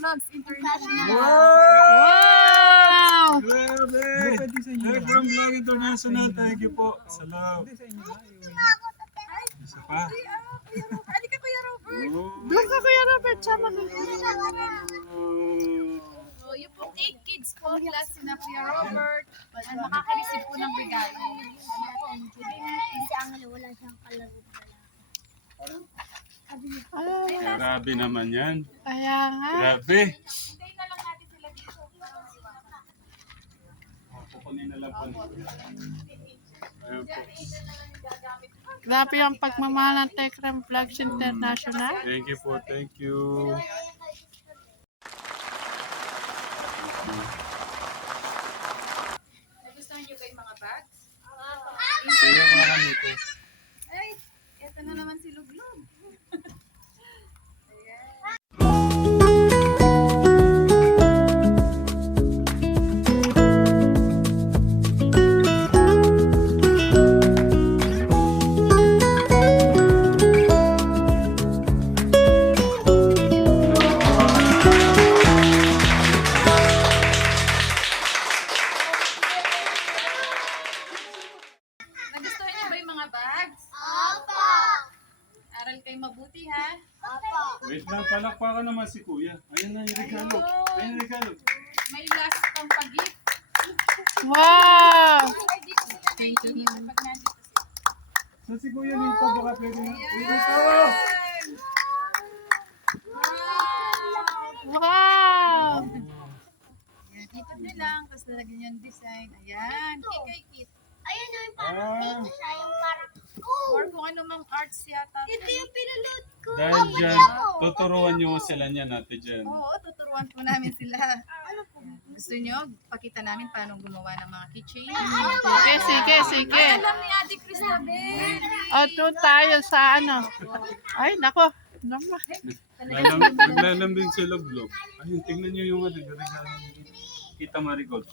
Vlogs International. Wow! Grabe! Telegram Vlog International, thank you po. Salamat. Isa pa. Halika Kuya Robert. Doon ka Kuya Robert, sama ka. So, yung po 8 kids po, class na Kuya Robert. Makaka-receive po ng regalo. Si Angelo wala siyang kalaro. Grabe naman yan. Kaya nga. Grabe. Hintayin na lang natin sila dito. Kukunin na lang po. Ayun po. Grabe yung pagmamahal ng Tekram Vlogs International. Thank you po, thank you. Nagustuhan niyo ba yung mga bags? Sino mga kanito? Ay, eto na naman si Luglog. Nagustuhan niyo ba yung mga bags? Opo! Aral kayo mabuti ha. Opo! Wait lang, palakpakan naman si Kuya. Ayun na yung regalo. Ayun yung regalo. May last pang pag-gift. Wow! Ay, dito sila naiinip pag nandito sila. So si Kuya nito, baka pwede na. Uy, ito! Wow! Ayan, ikot nyo lang, tapos lalagyan yung design. Ayan, kikay kit. Ayun yung parang dito siya, yung parang... Or kung ano mang arts yata. Ito yung pinanood ko. Dahil dyan, tuturuan nyo sila niyan natin dyan. Oo, tuturuan po namin sila. Ano po? Gusto nyo, pakita namin paano gumawa ng mga keychain. Sige, sige, sige. Ay, alam ni Ate Cristabel. O, doon tayo sa ano. Ay, nako. Naku. Naglalambing si Loglog. Ayun, tingnan nyo yung regalo ni Kita Marigold.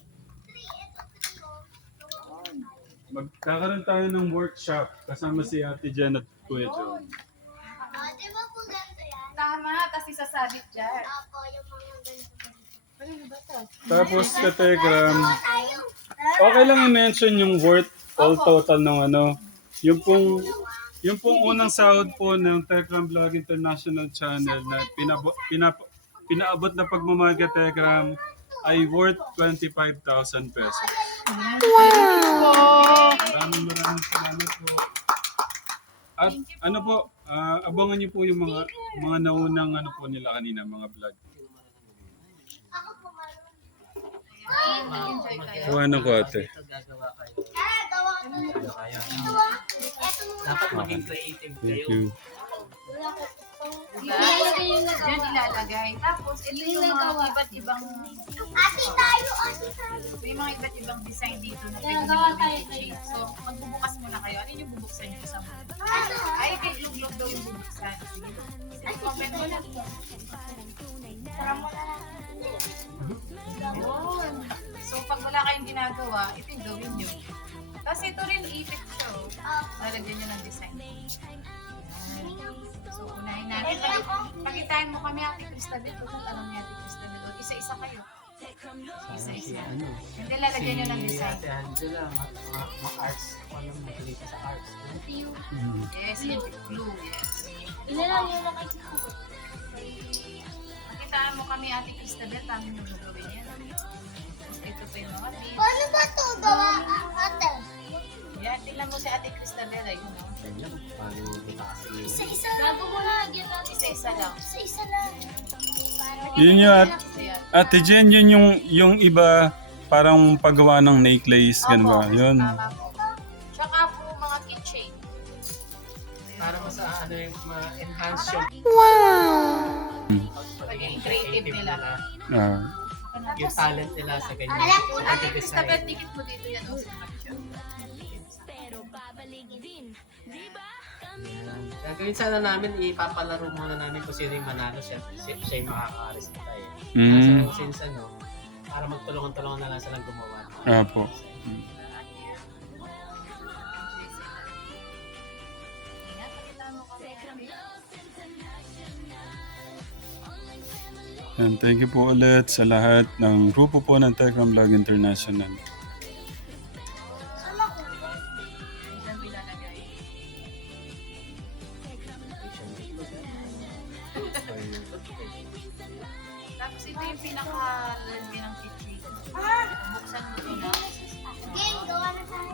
Magkakaroon tayo ng workshop kasama si Ate Jen at Kuya John. Di ba po ganito yan? Tama, tapos isasabit dyan. Opo, yung mga ganito. Tapos ka Telegram, Tayo. okay lang i-mention yung worth all total ng ano. Yung pong unang sahod po ng Telegram Vlog International Channel na pinaabot na pagmamahal ka Telegram ay worth 25,000 pesos. Maraming salamat po. At ano po, abangan niyo po yung mga naunang ano po nila kanina, mga vlog. Ako po marunong. Enjoy kayo. Kuha na ko ate. Gagawa kayo. Tara, gawa ko. Gagawa kayo. Ito ah. Ito. Dapat maging creative Thank kayo. you. Wala ko. Diba? Diyan ilalagay. Tapos, ito yung mga iba't ibang Ate tayo, ate tayo. ito yung mga iba't ibang design dito na pwede nyo gawing keychain. So, magbubukas muna kayo. Ano yung bubuksan nyo sa mga? Ay, kay Luglog daw yung bubuksan. Sige. Comment mo na. Tara mo na lang. Yun. So, pag wala kayong ginagawa, ito yung gawin nyo. Tapos ito rin ipit siya. Oh. Lalagyan nyo ng design. Ayan. So, unahin natin. Pakitain mo kami, Ate Cristabel. Kung tanong niya, Ate Cristabel. O, isa-isa kayo. Isa-isa. Hindi, lalagyan nyo ng design. Ate Angela, ma-arts. Ako lang makinig sa arts. Yes, yung blue. Yes. Ilalang yung nakikita ko. Pakitaan mo kami, Ate Cristabel. Paano nyo gagawin yan? Ito pa yung mga beads. Paano ba ito gawa, ate? Yan, tingnan mo si Ate Cristabel. Ayun, no? Isa-isa lang. Bago mo lagyan natin. Isa-isa lang. Isa-isa lang. Yun yung So, yan. Ate Jen, yun yung iba parang paggawa ng necklace, ganun ba? Opo, Yun. tama po. Tsaka po mga keychain. Para mas ano yung ma-enhance yung Pagiging creative nila. Ah. yung talent nila sa ganyan. Alam ko, Sa Ate design. Cristabel, dikit mo dito yan. Oh, sa picture. Gagawin sana namin, ipapalaro muna namin kung sino yung manalo siya. Siya yung makaka-resita eh. Mm. So, since ano, para magtulungan-tulungan na lang silang gumawa. Apo. Ayan, pakita mo kami. And thank you po ulit sa lahat ng grupo po ng Tekram Vlog International. Diyan pinalagay. Tapos ito yung pinaka-lalagyan ng kitchen. Buksan mo ito na. Game, gawa na tayo.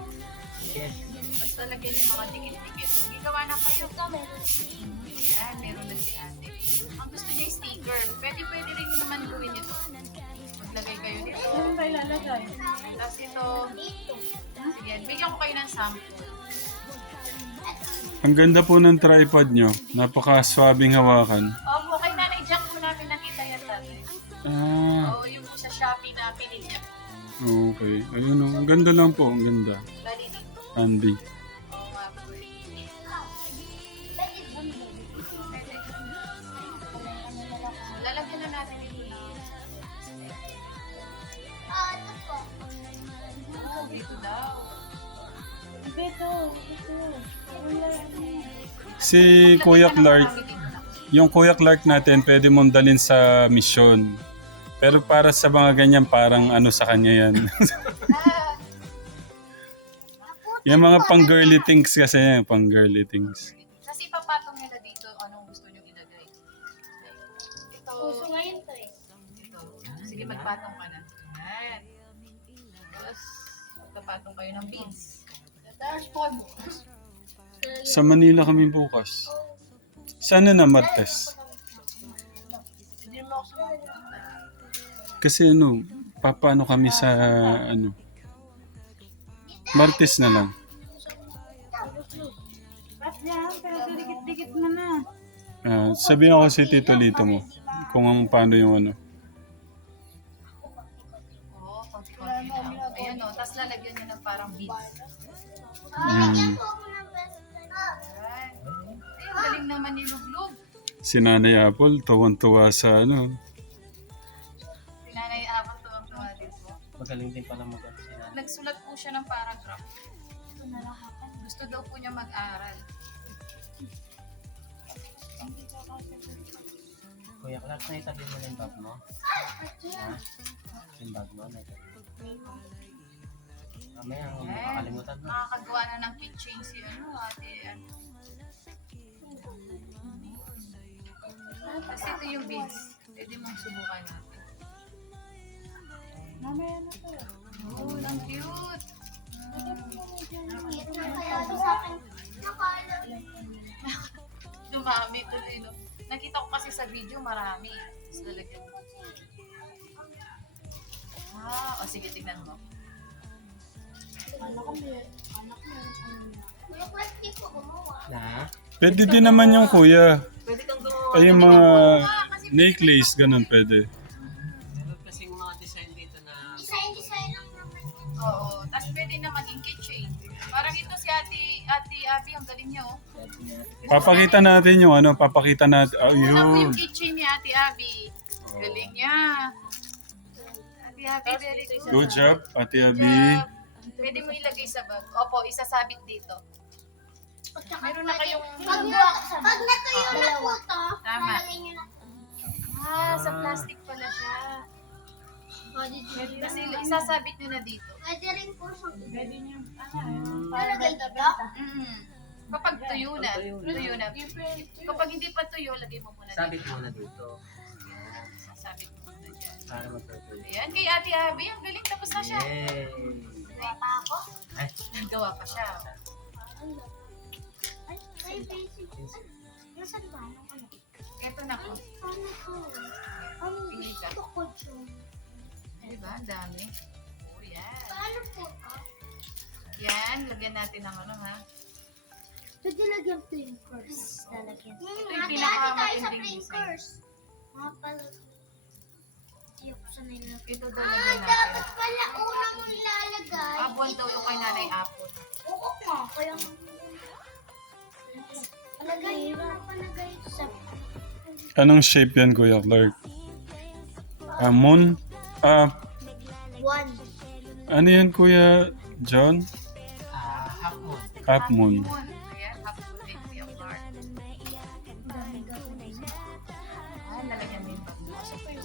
Yes. Basta lagyan yung mga dikit-dikit. Sige, gawa na kayo. Yan, meron na si ate. Ang gusto niya yung sticker. Pwede rin naman gawin ito. Maglagay kayo dito. Ano ba ilalagay? Tapos ito, sige, bigyan ko kayo ng sample. Ang ganda po ng tripod nyo. Napaka-swabing hawakan. Opo, kay Nanay Jack po namin nakita yan dati. Oo, yung sa Shopee na pinili niya. Okay. Ayun o. Ang ganda lang po. Ang ganda. Bali dito. Handy. Oo nga po eh. Pwede. Lalagyan na natin yung Ito po. dito daw. Si Kuya Clark, yung Kuya Clark natin, pwede mong dalhin sa mission. Pero para sa mga ganyan, parang ano sa kanya yan. Yung mga pang-girly things kasi yan, pang-girly things. Kasi papatong nila dito anong gusto nyo ilagay. Ito. Puso ngayon to eh. Ito. Sige, magpatong ka na. Yan. Tapos, magpapatong kayo ng beads. Tapos, Sa Manila kami bukas. Sana na Martes. Kasi ano, papaano kami sa ano, Martes na lang. Dikit-dikit mo na. Sabihin ako si Tito Lito mo kung paano yung ano. oo, konti-konti lang. Ayan o, tapos lalagyan nyo ng parang beads. Mm. Po ako ng best friend. Ayan. Ay, ang galing naman ni Luglug. Si Nanay Apple, tuwan-tuwa sa ano. Si Nanay Apple to ang tuwa dito. Magaling din pala mag-sila. Nagsulat po siya ng paragraph. Gusto daw po niya mag-aral. Kuya Clark, naitabi mo na yung bag mo? Ha? Yung bag mo, naitabi. Mamaya, huwag mo kakalimutan mo. Makakagawa na ng keychain si ate. Kasi ito yung beads. Pwede mong subukan natin. Mamaya na to. Oh, ang cute. Kaya ito sa akin. Nakala. Dumami tuloy, no? Nakita ko kasi sa video, marami. Tapos lalagyan mo. O sige, tignan mo. Yung plastic ko gumawa. Na? Pwede din naman yung kuya. Pwede kang gumawa. Ay, yung mga necklace, ganun pwede. Meron kasing mga design dito na... Design lang naman. Oo. Tapos pwede na maging keychain. Parang ito si Ate Abby, ang galing niya, oh. Papakita natin yung ano, papakita natin. Una po yung Ayun. keychain ni Ate Abby. Galing niya. Ate Abby, very good. Good job, Ate Abby. Job. Pwede mo ilagay sa bag. Opo, isasabit dito. Meron na kayong... Pag natuyo na po to, Tama. lalagay nyo na. sa plastic pala siya. Pwede Kasi isasabit nyo na dito. rin po siyang Pwede niyo. lalagay dito. Kapag tuyo na. Kapag hindi pa tuyo, lagay mo muna Sabit dito. muna dito. Sasabit mo muna dyan. Para magtutuloy. Ayan, kay Ate Abby, ang galing. Tapos na siya. Yay! Gawa pa ako. Ay, Nagawa pa siya. Ay, basic. Nasaan ba? Eto na ko. Ano ko? Ang gusto ko dyan. Diba? Ang dami. Oh, yan. Paano po to? Yan, lagyan natin ng ano, ha? Pwede lagyan flinkers. Lalagyan. Ito yung Ate, pinakamatinding sa design. flinkers. Mga pala. Yung sanay na. Ito daw lagyan natin. Dapat pala unang ilalagay. Abuan daw yung kay Nanay Apple. Oo nga. Kaya palagay mo na palagay sa Anong shape yan, Kuya Clark? Moon? one. Ano yan, Kuya John? half moon. Half moon. Ayan, half moon with the apart. Lalagyan din ba?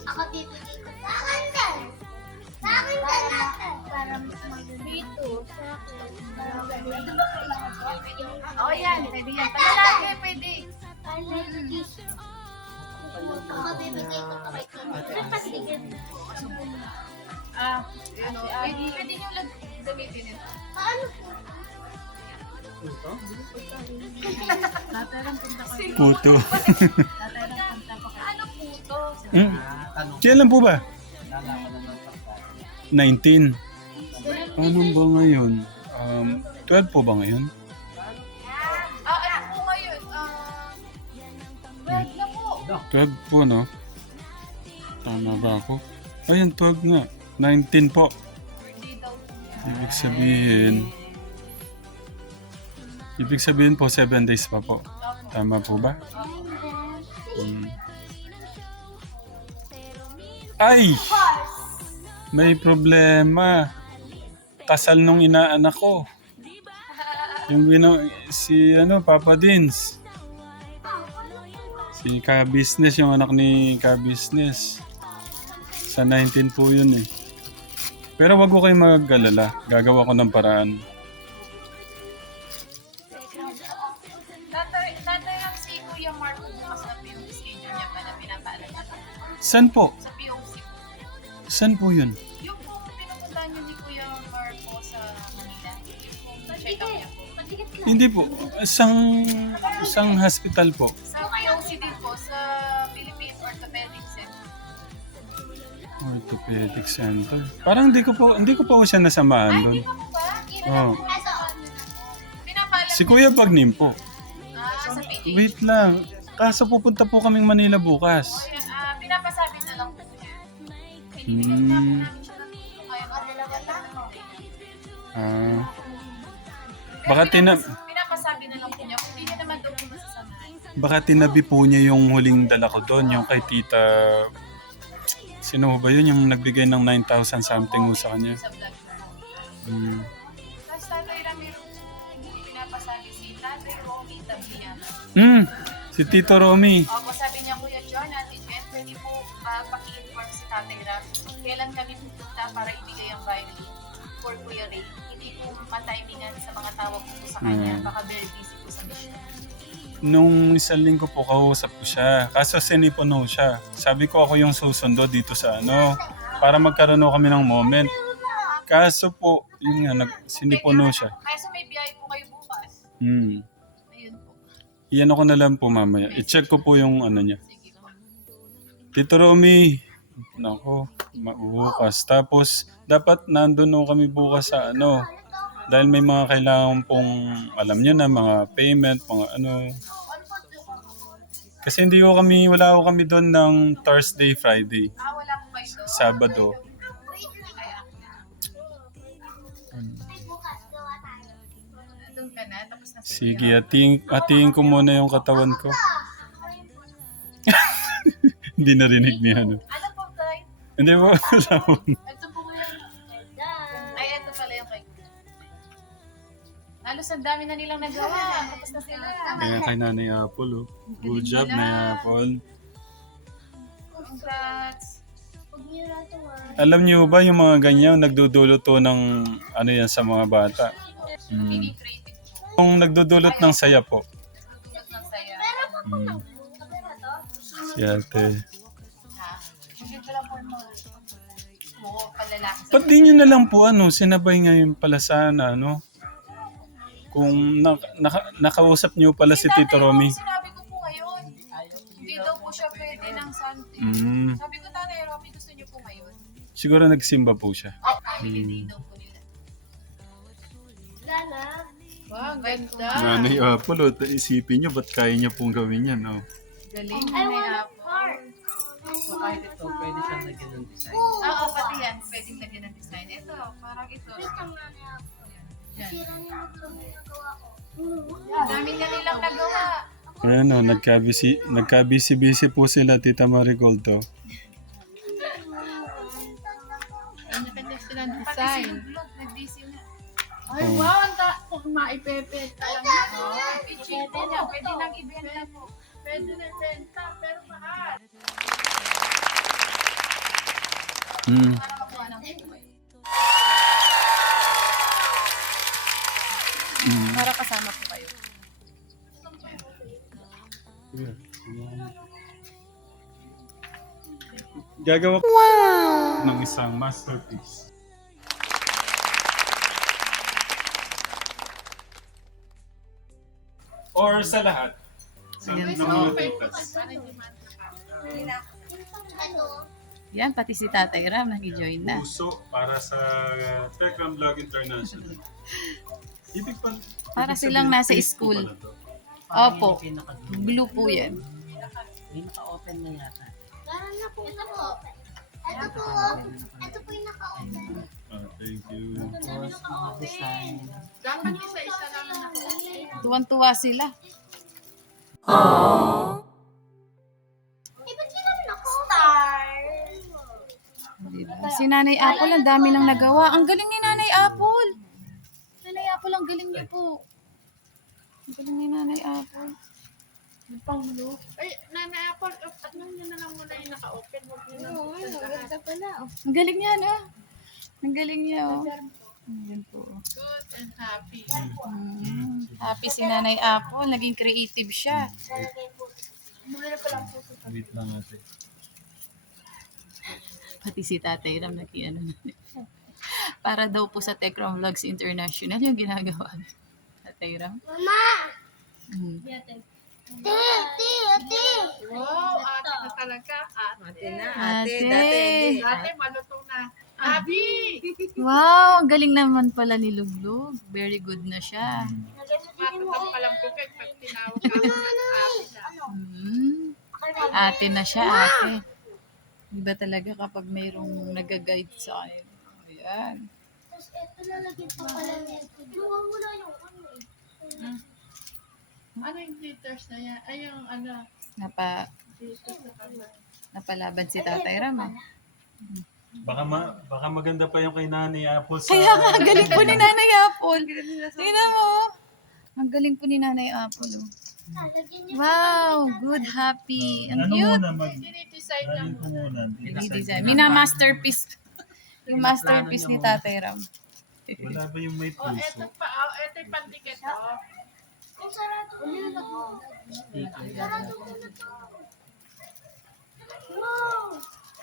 Ako bibigay ko sa akin din. Sa akin din natin. Para mas maganda. Dito, sa akin. Para maganda. Oh, yan. Pwede yan. Palalaki, pwede. Ako bibigay ko to kay Tito. Pasigil. Pwede nyo lang gamitin ito. Paano po? Ito? Puto. Ano po ito? Hmm? Tanong. Kailan po ba? Lala ko naman pagka. 19. Anong ba ngayon? 12 po ba ngayon? Ano po ngayon? 12 na po. 12 po, no? Tama ba ako? Ayun, 12 nga. 19 po. Birthday daw po niya. Ibig sabihin po 7 days pa po. Tama po ba? Hmm. Ay! May problema. Kasal nung inaanak ko. Si Papa Dins. Si Ka-Business, yung anak ni Ka-Business. Sa 19 po yun eh. Pero wag ko kayong mag-alala. Gagawa ko ng paraan. Tatay lang si Kuya Mark bukas na po yung schedule niya pa na pinapaalam na. Saan po? Sa POC po. Saan po yun? Yung po pinupuntahan niyo ni Kuya Mark po sa Manila. Yung po check up niya po. Hindi po. Isang hospital po. Sa POC din po, sa Philippine Orthopedic Center. Orthopedic Center. Parang hindi ko po siya nasamahan doon. Hindi pa po ba? Oh. Pinapaalam Si Kuya Bagnim po. sa PH. Wait lang. Kaso pupunta po kaming Manila bukas. Pinapasabi na lang po niya. Hmm. Ayaw, Baka pinapasabi na lang po niya kung hindi niya naman doon po masasamahan. baka tinabi po niya yung huling dala ko doon, yung kay Tita. Sino ba yun? Yung nagbigay ng 9,000 something ho sa kanya. Sa vlog. Hmm. Tapos Tatay Ramiro, hindi pinapasabi si Tatay Romy Tabiana. Si Tito Romy. Opo, sabi niya, Kuya John, Ate Jen, pwede po paki-inform si Tatay Ram kailan kami pupunta para ibigay ang violin for Kuya Ray. Hindi po matimingan sa mga tawag po sa kanya. Baka very busy po sa mission. Nung isang linggo po kausap ko siya. Kaso sinipuno siya. Sabi ko ako yung susundo dito sa para magkaroon kami ng moment. Kaso po, yun nga, sinipuno siya. Kaya may biyahe po kayo bukas. Ayun po. Iyan ako na lang po mamaya. I-check ko po yung niya. Sige po. Tito Romy, nako, bukas. Tapos, dapat nandun kami bukas sa dahil may mga kailangan pong, alam nyo na, mga payment, mga Kasi wala ko kami doon ng Thursday, Friday, Wala po kayo doon. Sabado. Doon ka na, tapos na Sige, atingin ko muna yung katawan ko. Hindi narinig niya, Ano po, Tay? Hindi mo alam. Ito po ngayon. Ay, ito pala yung kay. Halos ang dami na nilang nagawa. Tapos na sila. Kaya kay Nanay Apple, Good job, Nanay Apple. Congrats. Alam niyo ba yung mga ganyan, nagdudulot to ng yan sa mga bata? Hindi creative po. Kung nagdudulot ng saya po. Tulad ng saya. Si ate. Ha? Hindi ko lang po mo. Oo, palalaki. Ba't di nyo na lang po sinabay ngayon pala sana Kung nakausap niyo pala si Tito Romy. Sinabi ko po ngayon. Hindi daw po siya pwede ng something. Sabi ko, Tatay Romy, gusto niyo po ngayon. Siguro nagsimba po siya. Family day daw po nila. Wow, ganda. Nanay Apple, isipin niyo, ba't kaya niya pong gawin yan? Galing na na po. So kahit ito, pwede siyang lagyan ng design. Oo, pati yan. Pwedeng lagyan ng design. Ito, parang ito. Yan. Dami na nilang nagawa. Ayan nagka-busy po sila, Tita Marigold to. Kanya-kanya sila ng Pati si design. Luglog, nag-busy na. Ay, wow, kung maipepet ka lang yan. I-check po niya. Pwede nang ibenta po. Pwede na ibenta, pero mahal. Para makuha ng buhay. Para kasama po kayo. Gagawa ko ng isang masterpiece. Or sa lahat. Sa Ayan, ng mga titas. Yan, pati si Tatay Ram nag-join na. Puso para sa Tekram Vlog International. Ibig pa, Para ibig silang sabihin, nasa face po school. pala to. Opo. Yung pinaka-glue. Blue po yan. May naka-open na yata. Meron na po. Ito po. Ito po. Ito po yung naka-open. Thank you. Tapos mga design. Dapat isa-isa lang na Tuwan-tuwa sila. Eh, ba't yun naman ako? Stars. Diba? Si Nanay Apple, ang dami nang nagawa. Ang galing ni Nanay Apple. Nanay Apple, ang galing niyo po. Ang galing ni Nanay Apple. Ay, Nanay Apple, at nang yun na lang muna yung naka-open. Huwag nyo na. Ganda pala. Ang galing niya, no? Ang galing niya, oh. Ayan po. Good and happy. Happy si Nanay Apple. Naging creative siya. Wait lang natin. Pati si Tatay Ram nag-ano na. Para daw po sa Tekram Vlogs International yung ginagawa ni Tatay Ram. Mama! Hmm. Ate! Wow, ate na talaga. Ate. Ate! Ate, malutong na. Abi! Wow, ang galing naman pala ni Luglug. Very good na siya. Matutang palang bukid pag tinawag ka ng ate na. Ate na siya, ate. Iba talaga kapag mayroong nag-guide sa akin. Ayan. Tapos ito lalagyan pa pala nito. Yung wala yung ano eh. Ano yung glitters na yan? Ay, yung ano, glitters na kanya. Napalaban si Tatay Ram. Ah. Baka maganda pa yung kay Nanay Apple sa... Kaya nga, ang galing po ni Nanay Apple. Tingnan mo. Ang galing po ni Nanay Apple. Oh. Lalagyan niyo. Wow, good, happy. Ang Ano cute. muna Dinidesign lang. ko muna. Design. Mina-masterpiece. Yung masterpiece ni Tatay Ram. Wala ba yung may Oh, puso? eto pa, eto yung pandikit, oh. Yung sarado ko na to. Sarado ko na to. Wow!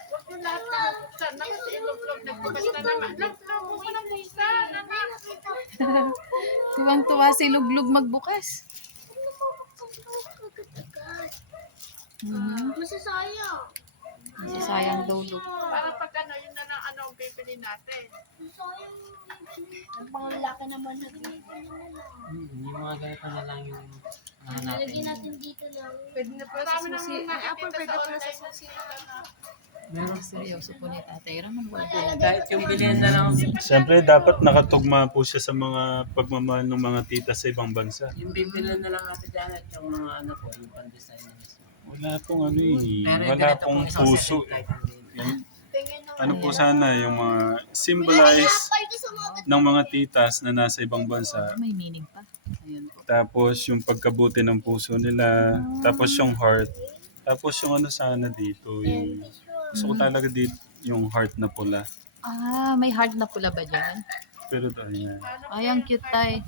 Huwag mo lahat na mabuksan. Naku, si Iluglog, nagbukas na naman. Huwag mo nang buksan, anak. Tuwang-tuwa si Luglug magbukas. Masasayang. Sayang daw Lug. Para pag ano, yun na lang ano ang pipili natin. Masasayang. Ang pangalaki naman na binibili na lang. Yung mga ganito na lang yung Lalagyan natin. natin dito lang. Pwede na pala sa susi. Apple, pwede pala sa susi. Meron. Seryoso po ni Tatay Ram. Ang wala. Kahit yung bilhin na lang. Siyempre, dapat nakatugma po siya sa mga pagmamahal ng mga tita sa ibang bansa. Yung bibilin na lang natin dyan at yung mga ano po, yung pan-design na mismo. Wala pong ano eh. Pero yung Wala ganito pong pong isang puso second eh. kahit hindi. Yung, Tingin ng ano po sana yung mga symbolize party sa mga ng mga titas na nasa ibang bansa. May meaning pa. Ayun po. Tapos yung pagkabuti ng puso nila. Tapos yung heart. Tapos yung ano sana dito. Yung, gusto ko talaga dito yung heart na pula. Ah, may heart na pula ba dyan? Pero ayan. Ay, ang cute tay.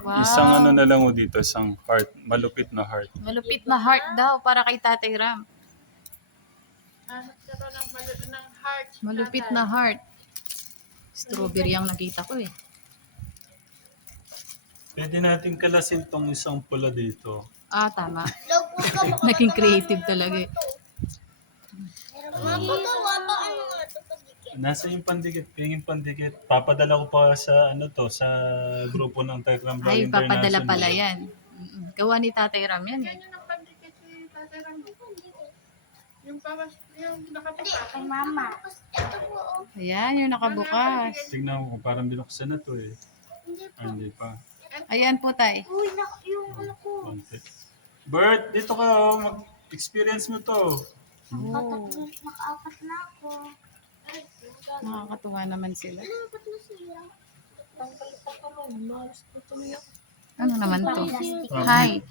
Wow. Isang ano na lang o dito, isang heart. Malupit na heart. Malupit na heart daw para kay Tatay Ram. Hanap ka to ng heart. Malupit na heart. Strawberry ang nakita ko eh. Pwede natin kalasin tong isang pula dito. Ah, tama. loob ko ka baka Naging creative talaga eh. mapagawa pa ano nga ito pagdikit. Nasa yung pandikit, pingin pandikit. Papadala ko pa sa ano to, sa grupo ng Tekram Vlog Ay, International. papadala pala yan. Gawa ni Tatay Ram yan eh. Ganyan ang pandikit si Tatay Ram. Yung pawas, yung nakabuka. Kay mama. Tapos ito po oh. Ayan, yung nakabukas. Tignan ko, parang binuksan na to eh. Hindi po. Ah, hindi pa. Ayan po tay. Uy, yung ano ko. Konti. Bert, dito ka oh. Mag-experience mo to. Nakaapat na ako. Ay, Nakakatuwa naman sila. dapat na siya. Tanggal pa pa mo. Malas ko tumiyak. Ano naman to? Hi.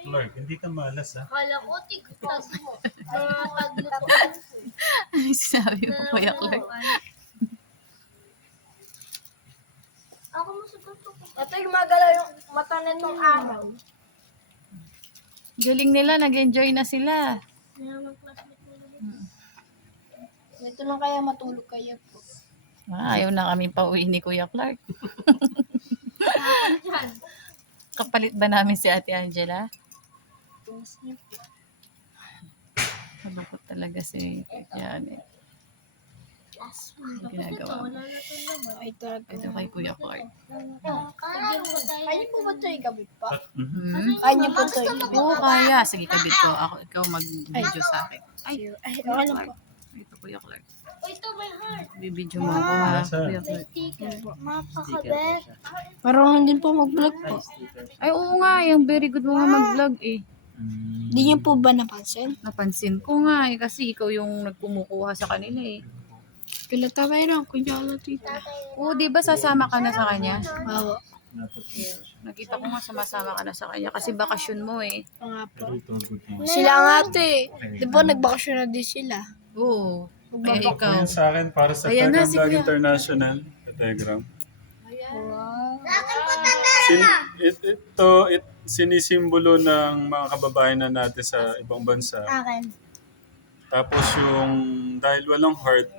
Clark, hindi ka malas ha. Kala ko, tigtas mo. Mga taglo ko. Ano yung sinabi mo, Kuya Clark? Ako masugot ko. Ito yung magalaw yung mata na itong araw. Galing nila, nag-enjoy na sila. Ito lang kaya matulog kayo po. Ayaw na kami pauwi ni Kuya Clark. Kapalit ba namin si Ate Angela? Malungkot talaga si Janet. Ang ginagawa mo. Ito kay Kuya Clark. Kaya po ba ito yung gabi pa? Hmm? Kaya po ito yung gabi. Oo, kaya. Sige, kabit ko. Ikaw mag-video sa akin. Ay, Ano po? ito Kuya Clark. Ito may heart. Bibidyo mo ako ha, Nasa? Kuya Clark. Sticker. Mapakabet. Marunong din po mag-vlog po. Ay, oo nga. Yung very good mo nga mag-vlog eh. Di niyo po ba napansin? Napansin ko nga eh. Kasi ikaw yung nagkumukuha sa kanila eh. Kila tabay lang, kuya ala tita. Oo, di ba sasama ka na sa kanya? Oo. Nakita ko nga sumasama ka na sa kanya kasi bakasyon mo eh. Nga po. Sila nga ate. Di ba nagbakasyon na din sila? Oo. Kaya Ito ikaw. yun sa akin para sa Ayan na, Telegram si Vlog Kuya. International. Sa Telegram. Sinisimbolo ng mga kababayan na natin sa ibang bansa. Akin. Tapos yung dahil walang heart,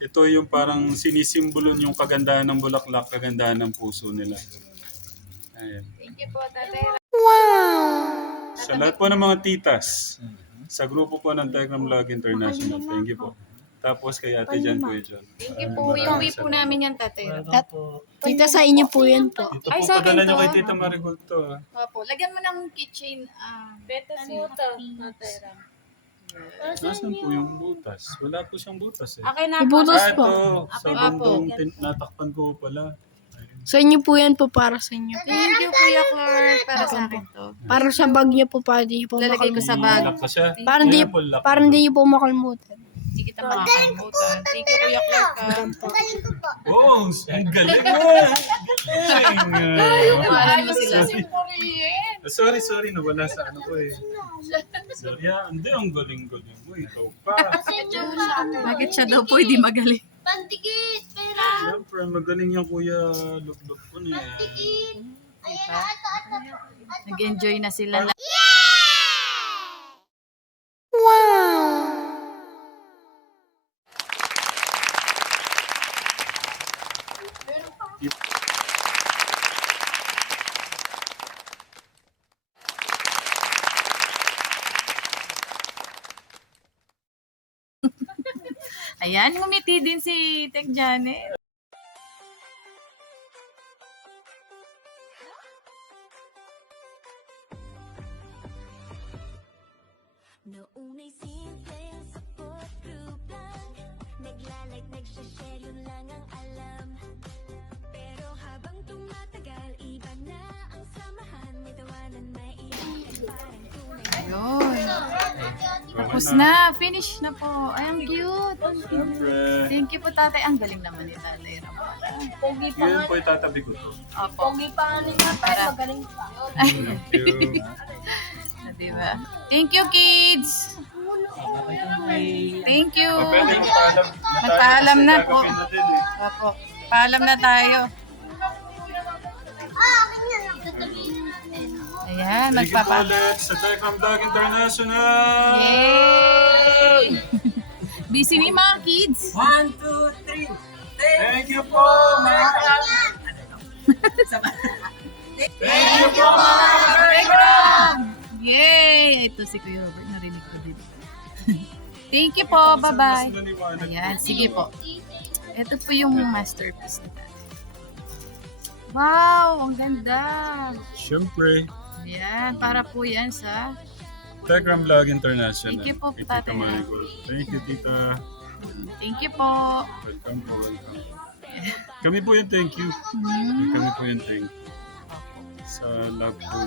ito yung parang sinisimbolo yung kagandahan ng bulaklak, kagandahan ng puso nila. Ayan. Thank you po, tatay. Sa lahat po ng mga titas, sa grupo po ng Telegram Vlog International, thank you po. Tapos kay Ate Jan po yun. Thank you po. Iuwi po namin yan, tatay. Tita sa inyo po yan po. Ito Ay, po, sa akin padala nyo to. kay Tita Marigold to. Opo. Lagyan mo ng keychain. Beto Ano to? Tatay. Nasaan po yung butas? Wala po siyang butas eh. Akin na po. Ibutos Ah, po. ito. Sa bandong natakpan ko pala. Sa inyo po yan po, para sa inyo. Thank you, Kuya Clark. Para sa akin to. Para sa bag niyo po, para di niyo po Lalagay ko sa bag. Lock na siya. Parang di, Yan po, lock. parang di niyo po makalimutan. Hindi kita makakalimutan. Thank you, Kuya Clark. Galing ko po. Oh, ang galing mo! Galing! Kumalan mo sila. Sorry, nawala sa ano ko eh. Sorry, hindi, ang galing-galing mo. Ikaw pa. Bakit siya daw po hindi magaling? Pantikit. Pera. Siyempre, magaling yung kuya luk-luk ko na eh. Pantikit. Ayan, ito. Nag-enjoy na sila. Ayan, ngumiti din si Tek Janet. Noong ay simpleng support group lang, naglalike, nagsashare, yun lang ang alam. Pero habang tumatagal, iba na ang samahan, may tawanan, may iyak, parang tunay. Ayun. Tapos na. Finish na po. Ay, ang cute. Siyempre. Thank you po, tatay. Ang galing naman ni Tatay Ram. Pogi pa Yun nga. po itatabi ko to. Opo. Pogi pa nga nila. Pero magaling pa. Thank you. Diba? Thank you, kids. Thank you. Pwede yung paalam. Magpaalam na po. Gagawin na din eh. Opo. Paalam na tayo. Akin na lang. Tatabihin natin. Ayan, Thank you po magpapa... ulit sa Telegram Vlog International! Yay! Busy ni mga kids. 1, 2, 3. Thank you po, mga Thank you po, mga Telegram! Yay! Ito si Kuya Robert. Narinig ko din. Thank you po. Bye-bye. Mas naniwala. Ayan, sige po. Ito po yung masterpiece na natin. Wow! Ang ganda! Siyempre, Ayan, para po yan sa... Telegram Vlog International. Thank you po, Kay Tita Tatay. Marigold. Thank you, Tita. Thank you po. Welcome po, welcome. Kami po yung thank you. Hmm. Kami po yung thank you. Sa lahat po.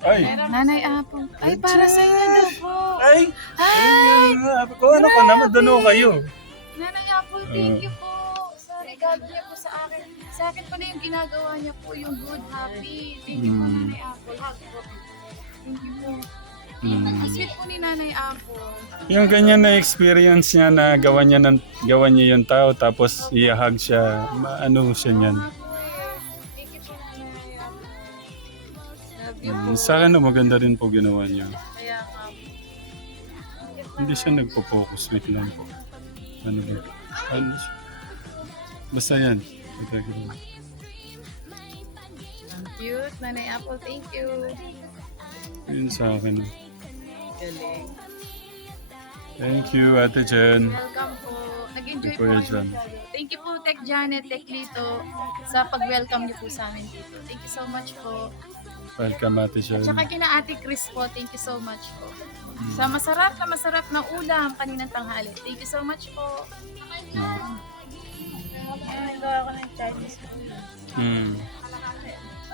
Ay! Nanay Apple. Ay, para sa inyo daw po. Ay! Hi! Kung ano ka naman, doon ako kayo. Nanay Apple, thank you po sa regalo niyo po sa Sa akin pala yung ginagawa niya po, yung good, happy. Thank you po, Nanay Apple. Hug po. Thank you po. Ang sweet po ni Nanay Apple. Yung ganyan na experience niya na gawa niya yung tao tapos i-hug siya. Ano siya niyan? Thank you po, Nanay Apple. Love you po. Sa akin maganda rin po ginawa niya. Kaya nga po. Hindi siya nagpo-focus. Wait lang po. Ano ba? Ano siya? Basta yan. Ang cute, Nanay Apple. Thank you. Yun sa akin. Galing. Thank you, Ate Jen. Welcome po. Nag-enjoy Thank po you, kami Jan. masyado. Thank you po, Tech Janet, Tech Lito, sa pag-welcome niyo po sa amin dito. Thank you so much po. Welcome, Ate Jen. Tsaka kina Ate Chris po, thank you so much po. Sa masarap na ulam kaninang tanghali. Thank you so much po. Nagawa ko ng Chinese food.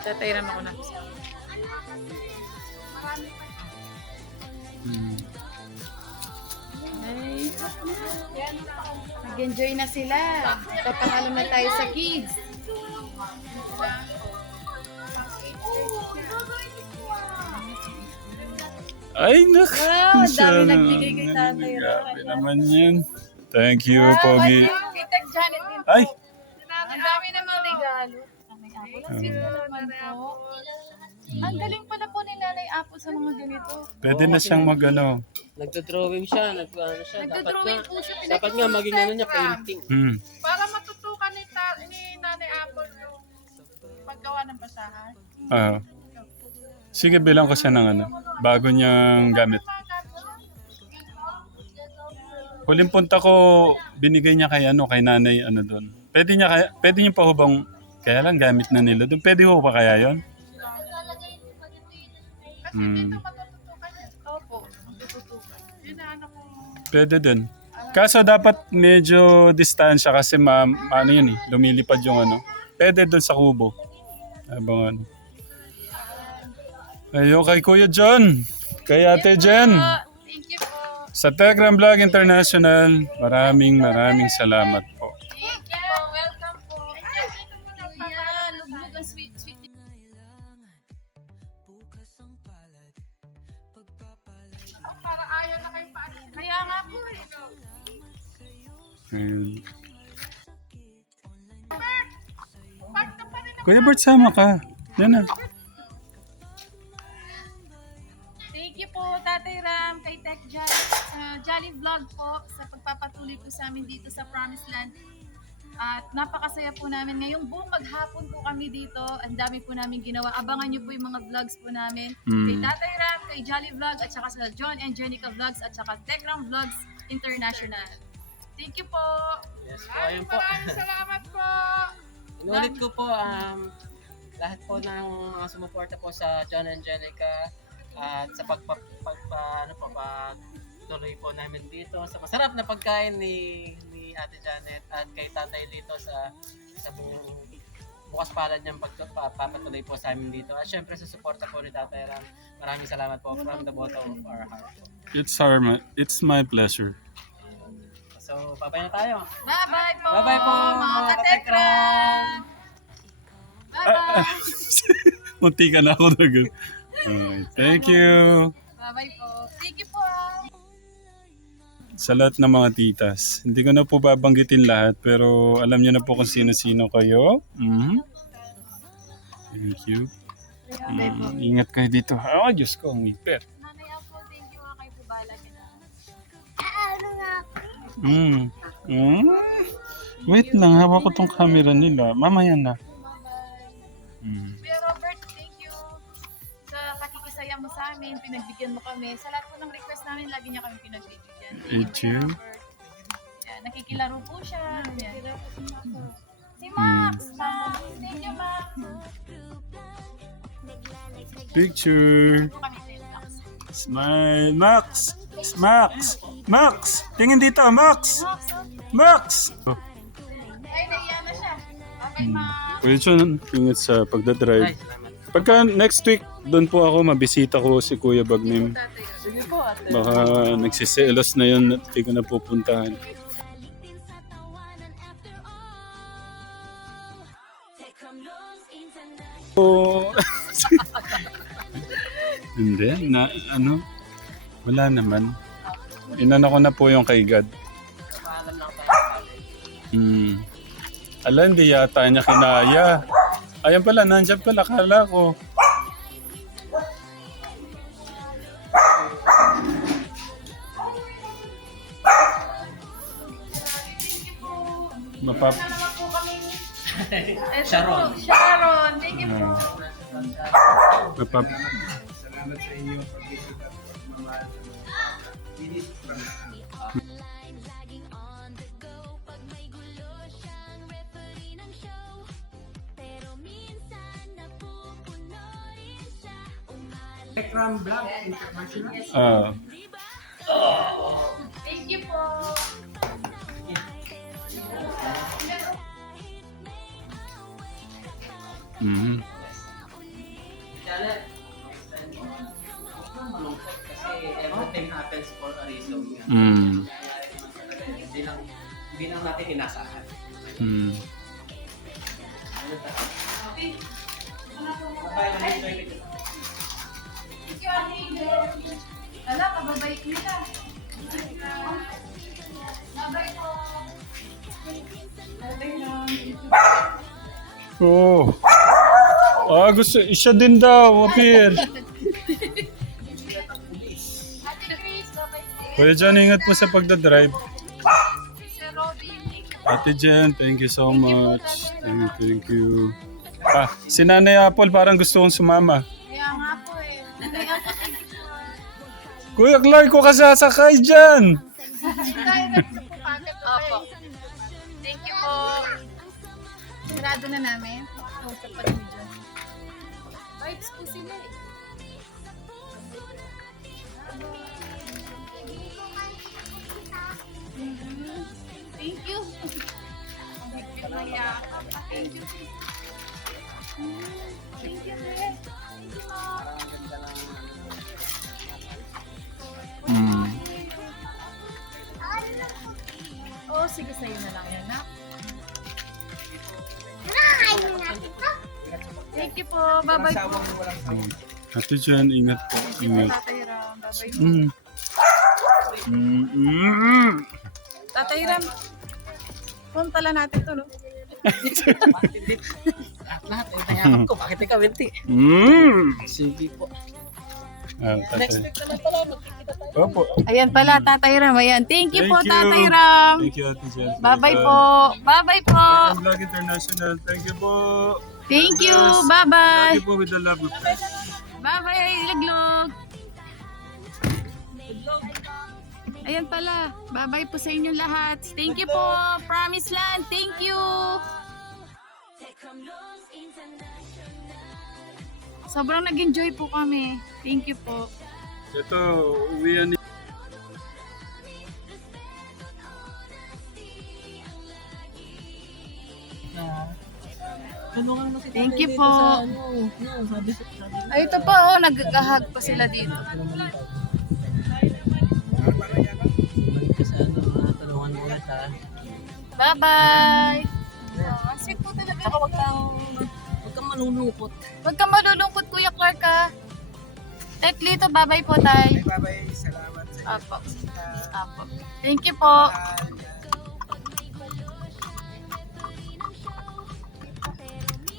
Tatayran ako na. Ay, nag-enjoy na sila. Papangalo na tayo sa kids. Ay, nak! Wow, ang dami nagbigay kay Tatay Ram. Grabe naman yan. Thank you, Pogi. Kay Tech Janet din po. Ay! Ang dami namang regalo. Nanay Apple, ang sweet mo naman po. Ang galing pala po ni Nanay Apple sa mga ganito. Pwede na siyang mag-ano. Nagdo-drawing siya, nag-ano siya. Nagdodrawing po siya. Dapat nga maging ano niya, painting. Para matutukan ni Nanay Apple yung paggawa ng basahan. Ah. Sige, bilang ko siya ng ano. Bago niyang gamit. Huling punta ko, binigay niya kay nanay doon. Pwede niya pa hubang, kaya lang gamit na nila doon. Pwede ho ba kaya yon? Opo, matutukan. Yun na ano kung Pwede din. Kaso dapat medyo distansya kasi ano yun lumilipad yung ano. Pwede doon sa kubo. Habang ano. Ayo kay Kuya John. Kay Ate Jen. Thank you po. Sa Telegram Vlog International, maraming salamat po. Thank you. Welcome po. Yeah, lugbog ang sweet. para ayaw na kayo paalis. Kaya nga po eh. Ayun. Part ka pa rin. Kuya Bert, sama ka. Yan na. Thank you po, Tatay Ram, kay Tech Jolly Vlog po sa pagpapatuloy po sa amin dito sa Promised Land. At napakasaya po namin. Ngayong buong maghapon po kami dito. Ang dami po namin ginawa. Abangan nyo po yung mga vlogs po namin. Kay Tatay Ram, kay Jolly Vlog, at saka sa John and Jenica Vlogs, at saka Tech Ram Vlogs International. Thank you po. Yes po, ayun po. Maraming salamat po. Inulit ko po, lahat po ng sumuporta po sa John and Jenica at sa pagtuloy po namin dito sa masarap na pagkain ni Ate Janet at kay Tatay Lito sa bukas palad niyang pagpapatuloy po sa amin dito. At syempre sa suporta po ni Tatay Ram, maraming salamat po from the bottom of our heart po. It's my pleasure. So, babay na tayo. Bye-bye po. Bye-bye po, mga mga Ka-Tech Ram. Bye-bye. Munti ka na ako na gano'n. Okay, thank you. Bye-bye po. Thank you po. Sa lahat ng mga titas. Hindi ko na po babanggitin lahat pero alam niyo na po kung sino-sino kayo. Thank you. Ingat kayo dito. Diyos ko, ang ipet. Nanay Apo, thank you kayo po bala kita. Ano nga? Wait lang, hawak ko tong camera nila. Mamaya na. Kuya Robert, thank you sa pakikisaya mo sa amin. Pinagbigyan mo kami. Sa lahat po ng request namin, lagi niya kami pinagbibigyan. Thank you. Yan, nakikilaro po siya. Yan. Si Max! Max! Thank you, Max! Picture. Po kami din, Max. Smile. Max! Max! Max! Tingin dito, Max! Max! Ay, naiya na siya. Okay, Max. Kuya John, ingat sa pagdadrive. Ay, salamat. Pagka next week, doon po ako, mabisita ko si Kuya Bagnim. Sige po, ate. Baka nagsiselos na yun at hindi ko na pupuntahan. Oh. Hindi, wala naman. Inano ko na po yung kay God. Paalam lang tayo. Ala, hindi yata niya kinaya. Ayan pala, nandiyan pala, kala ko. Mapap... Ito Sharon. po, Sharon. Thank you po. Mapap... Laging on the go pag may gulo siyang referee ng show. Pero minsan napupuno rin siya. Thank you po. Mhm. Janet, next time mo, huwag kang malungkot kasi everything happens for a reason. Mm. Nangyayari naman talaga yun. Hindi lang natin inasahan. Mm. Ala, kababait nila. Babay po. Oh. Gusto, siya din daw, appear. Ate Chris, babay po. Kuya John, ingat po sa pagdadrive. Sir Robin. Ate Jen, thank you so much. Thank you. Si Nanay Apple parang gusto kong sumama. Kaya nga po eh. Kaya po, thank you po. Kuya Clark, ko kasasakay dyan. Opo. Thank you po. Sarado na namin. Sa pag-video. Vibes po sila eh. Thank you. Thank you. Thank you, Red. Mm. Oh, sige sa'yo na lang yan, ha? Thank you po. Bye-bye po. Ate Jen, ingat po. Ingat. Tatay Ram. Bye-bye po. Mm. Tatay Ram. Puntala natin to, no? Lahat ay nayakap ko. Bakit ikaw hindi? Sige po. Tatay. Naman pala, magkikita tayo. Opo. Ayan pala, Tatay Ram. Ayan. Thank you po, Thank you. Tatay Ram. Thank you, Ate Jen. Bye-bye po. Bye-bye po. Vlog International, thank you po. Thank you. Thank Bye-bye. you po with the love of Christ. Bye-bye, Laglog. Ayan pala. Bye-bye po sa inyong lahat. Thank you po. Promise Land. Thank you. Sobrang nag-enjoy po kami. Thank you po. Ito, uwian ni... Tulungan mo si tatay Thank you dito po. sa ano. Sabi. Ay, ito pa oh. Nag-hug pa sila dito. Sa ano, tulungan mo ulit ha. Bye-bye. Oh, ang sweet po talaga. Saka huwag kang malulungkot. Huwag kang malulungkot, Kuya Clark, ha? Tek Lito, bye-bye po, tay. Bye-bye. Salamat sa Apo. Apo. Thank you po.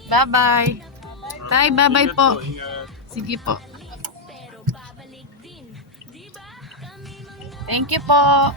Bye-bye. Tay, bye-bye po. Ingat. Sige po. Thank you po.